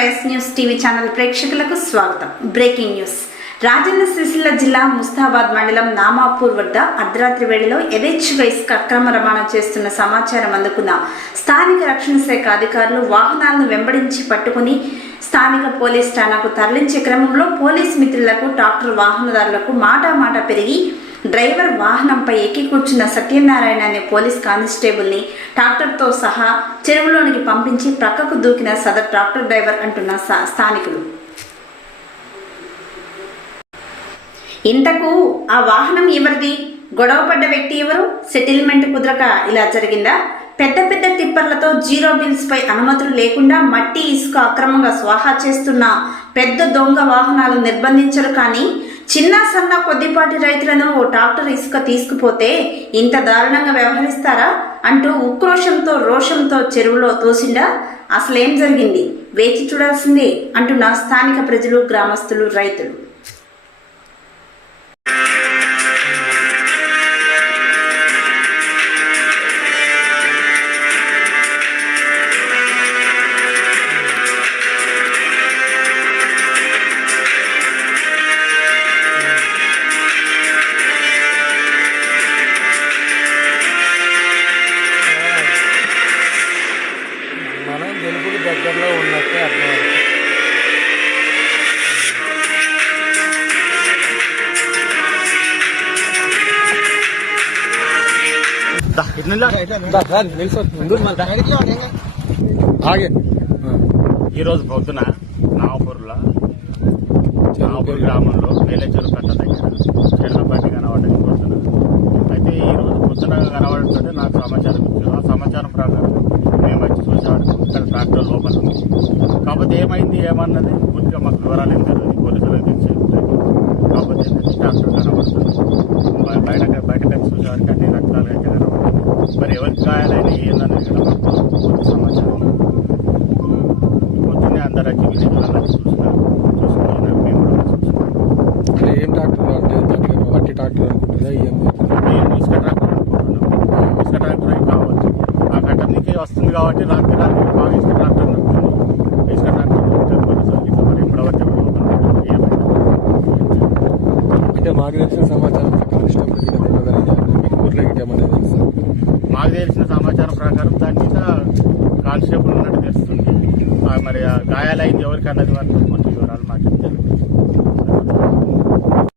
నమస్కారాలు. Yes news TV channel ప్రేక్షకులకు స్వాగతం. Breaking news. రాజన్న సిరిసిల్ల జిల్లా ముస్తాబాద్ మండలం నామాపూర్ వద్ద అర్ధరాత్రి వేళలో యథేచ్ఛగా ఇసుక అక్రమ రవాణా చేస్తున్న సమాచారం అందుకున్న స్థానిక రక్షణ శాఖ అధికారులు వాహనాలను వెంబడించి పట్టుకుని స్థానిక పోలీస్ ఠాణాకు తరలించే క్రమంలో పోలీస్ మిత్రులకు ట్రాక్టర్ వాహనదారులకు మాట పెరిగి డ్రైవర్ వాహనంపై ఎక్కి కూర్చున్న సత్యనారాయణ అనే పోలీస్ కానిస్టేబుల్ని ట్రాక్టర్తో సహా చెరువులోనికి పంపించి ప్రక్కకు దూకిన సదర్ ట్రాక్టర్ డ్రైవర్ అంటున్న స్థానికులు. ఇంతకు ఆ వాహనం ఎవరిది? గొడవపడ్డ వ్యక్తి ఎవరు? సెటిల్మెంట్ కుదరక ఇలా జరిగిందా? పెద్ద టిప్పర్లతో జీరో బిల్స్ పై అనుమతులు లేకుండా మట్టి ఇసుక అక్రమంగా స్వాహా చేస్తున్న పెద్ద దొంగ వాహనాలు నిర్బంధించరు, కానీ చిన్న సన్న కొద్దిపాటి రైతులను ఓ ట్రాక్టర్ ఇసుక తీసుకుపోతే ఇంత దారుణంగా వ్యవహరిస్తారా అంటూ ఉక్రోషంతో రోషంతో చెరువులో తోసిండా? అసలేం జరిగింది వేచి చూడాల్సిందే అంటున్న స్థానిక ప్రజలు, గ్రామస్తులు, రైతులు. మనం గెలుపుకి దగ్గరలో ఉన్నట్టే అర్థం. ఈరోజు పొద్దున నాగపూర్ గ్రామంలో మేలేచెరు కట్ట దగ్గర చెల్లపాటి కనబడ్డది పొద్దున. అయితే ఈరోజు పొద్దున కనబడుతుంటే నాకు సమాచారం ఇచ్చారు. ఆ సమాచారం ప్రకారం మేము వచ్చి చూసాము. ఇక్కడ ట్రాక్టర్ లోపల ఉంది. కాకపోతే ఏమన్నది పూర్తిగా మాకు వివరాలు ఏం తెలియదు. పోలీసులకు తెచ్చి కాకపోతే ట్రాక్టర్ కనబడుతుంది. బయటకు వచ్చి చూసేవారికి అన్ని రకాలుగా అయితే కనబడుతుంది. మరి ఎవరికి గాయాలని ఏందనేది కూడా మాకు పూర్తి సమాచారం. పొద్దున్నే అందరూ వచ్చి విలేజ్లలో చూసుకున్నారు. మేము కూడా చూసుకున్నాం. ఏం ట్రాక్టర్ అంటే వట్టి ట్రాక్టర్ అనుకుంటుందా? మేము ఇసుక ట్రాక్టర్ అనుకుంటున్నాం. ఇసుక ట్రాక్టర్ కావచ్చు. ఆ ఘటనకి వస్తుంది కాబట్టి రాత్రి బాగా ఇసుక ట్రాక్టర్ నడుస్తుంది. ఇసుక ట్రాక్టర్ పోలీసులకి మరి ఎప్పుడవచ్చే అంటే మాకు తెలిసిన సమాచారం మాకు తెలిసిన సమాచారం ప్రకారం దాని మీద కానిస్టేబుల్ ఉన్నట్టు తెలుస్తుంది. మరి గాయాలైంది ఎవరికి అన్నది వరకు కొంచెం